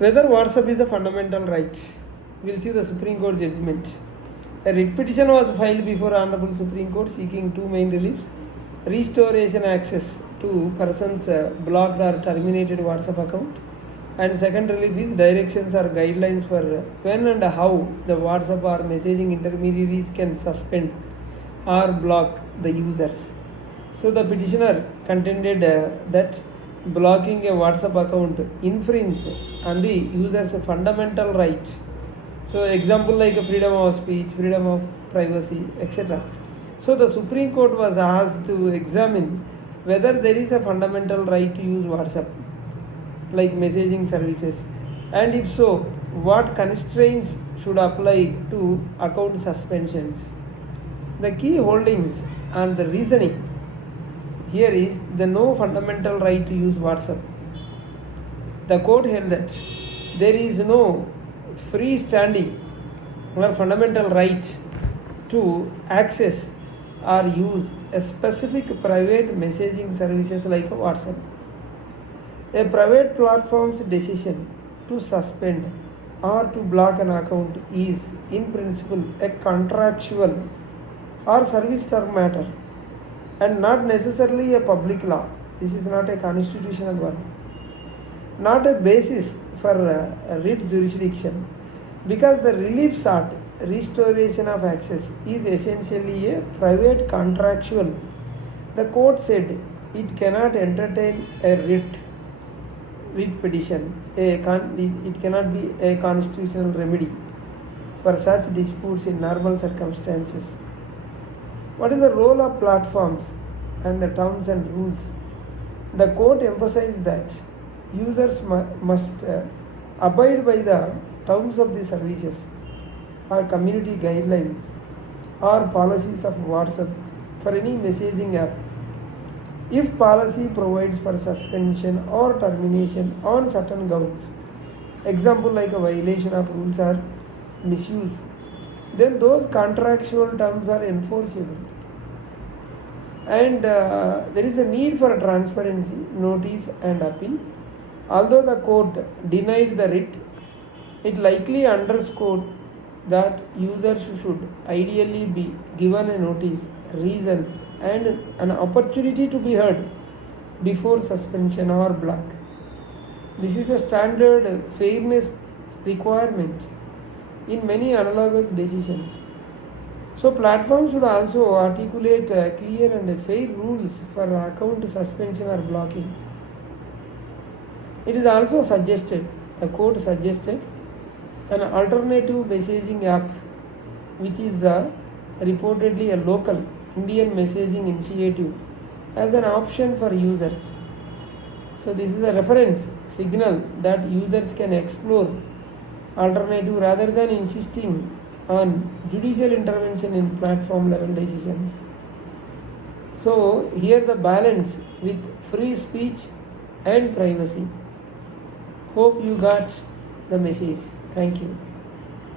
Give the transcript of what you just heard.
Whether WhatsApp is a fundamental right, we'll see the Supreme Court judgment. A writ petition was filed before Honorable Supreme Court seeking two main reliefs: restoration access to persons blocked or terminated WhatsApp account, and second relief is directions or guidelines for when and how the WhatsApp or messaging intermediaries can suspend or block the users. So the petitioner contended that blocking a WhatsApp account infringes on the user's fundamental right. So example like freedom of speech, freedom of privacy, etc. So the Supreme Court was asked to examine whether there is a fundamental right to use WhatsApp like messaging services, and if so, what constraints should apply to account suspensions. The key holdings and the reasoning here is the no fundamental right to use WhatsApp. The court held that there is no freestanding or fundamental right to access or use a specific private messaging services like WhatsApp. A private platform's decision to suspend or to block an account is in principle a contractual or service term matter and not necessarily a public law. This is not a constitutional one, not a basis for writ jurisdiction, because the relief sought, restoration of access, is essentially a private contractual. The court said it cannot entertain a writ petition. It cannot be a constitutional remedy for such disputes in normal circumstances. What is the role of platforms and the terms and rules? The court emphasized that users must abide by the terms of the services or community guidelines or policies of WhatsApp for any messaging app. If policy provides for suspension or termination on certain grounds, example like a violation of rules or misuse, then those contractual terms are enforceable. And there is a need for transparency, notice and appeal. Although the court denied the writ, it likely underscored that users should ideally be given a notice, reasons and an opportunity to be heard before suspension or block. This is a standard fairness requirement in many analogous decisions. So platforms should also articulate clear and fair rules for account suspension or blocking. It is also suggested, the court suggested, an alternative messaging app which is reportedly a local Indian messaging initiative as an option for users. So this is a reference signal that users can explore alternative rather than insisting on judicial intervention in platform level decisions. So here the balance with free speech and privacy. Hope you got the message. Thank you.